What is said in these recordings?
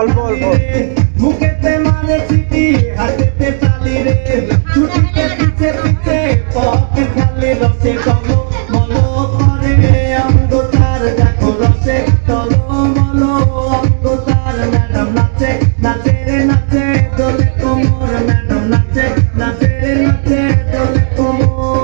অল্প অল্প মুখেতে মানে চিঠি হাতেতে তালি রে ছুটিতে পিছে পিছে পথে খালি রসে চলো মলো করে অন্ধকার দেখো রসে চলো মলো অন্ধকার ম্যাডাম নাচে নাচে রে নাচে দোলে কোমর ম্যাডাম নাচে নাচে রে নাচে দোলে কোমর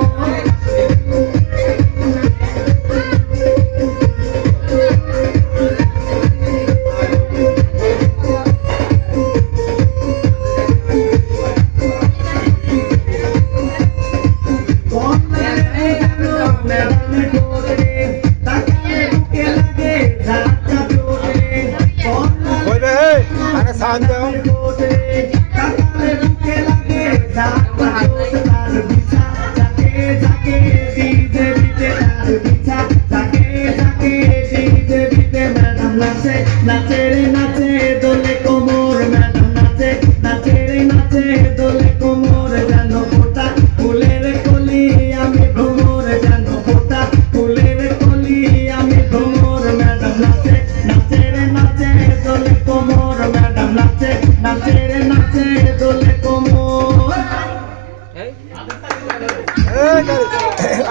নাচে রে নাচে দোলে কোমর ম্যাডাম নাচে নাচে রে নাচে দোলে কোমর যেন ফোটা ফুলের কলি আমি ভ্রমর যেন ফোটা ফুলের কলি আমি ভ্রমর ম্যাডাম নাচে নাচে রে নাচে দোলে কোমর ম্যাডাম নাচে নাচে রে নাচে দোলে কোমর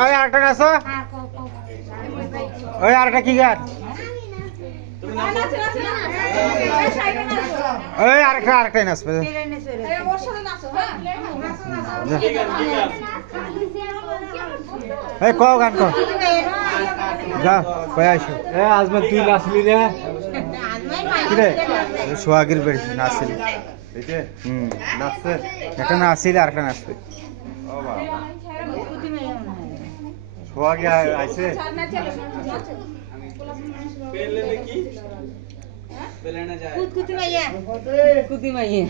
ওই আরেকটা নাচো ওই আরেকটা কি গান ওই আরেকটাই নাচবে এই কও গান কও যা কই আইছো এ আজমে তুই নাচলি রে কিরে সোহাগীর বেড়ি নাচলি এইতে নাচছে একটা নাচলি আরেকটা নাচবে ও বাবা সোহাগী আইছে পেলে দেখি পেলে না যায় কুতি মাইয়া কুতি মাইয়া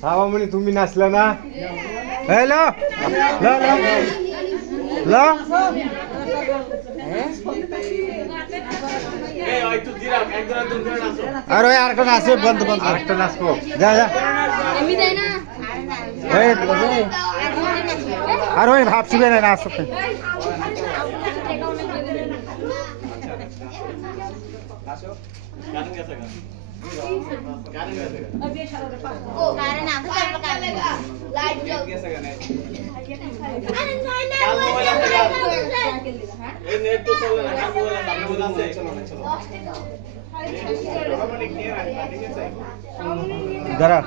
সাবামণি তুমি নাচলে না হ্যালো ল ল ল আর ওই আরেকটা নাচবে বন্ধ বন্ধ আরেকটা নাচবো যা যা আমি যাই না আর ওই ভাবছিবে না নাচতে দাঁড়া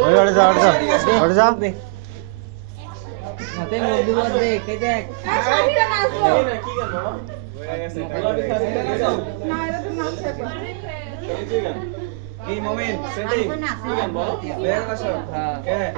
ওই ওরে যা ওরে যা হাতে মধুবাদ দেখ এই দেখ কি মোমেন সেটি কি গান বলো বের বসো হ্যাঁ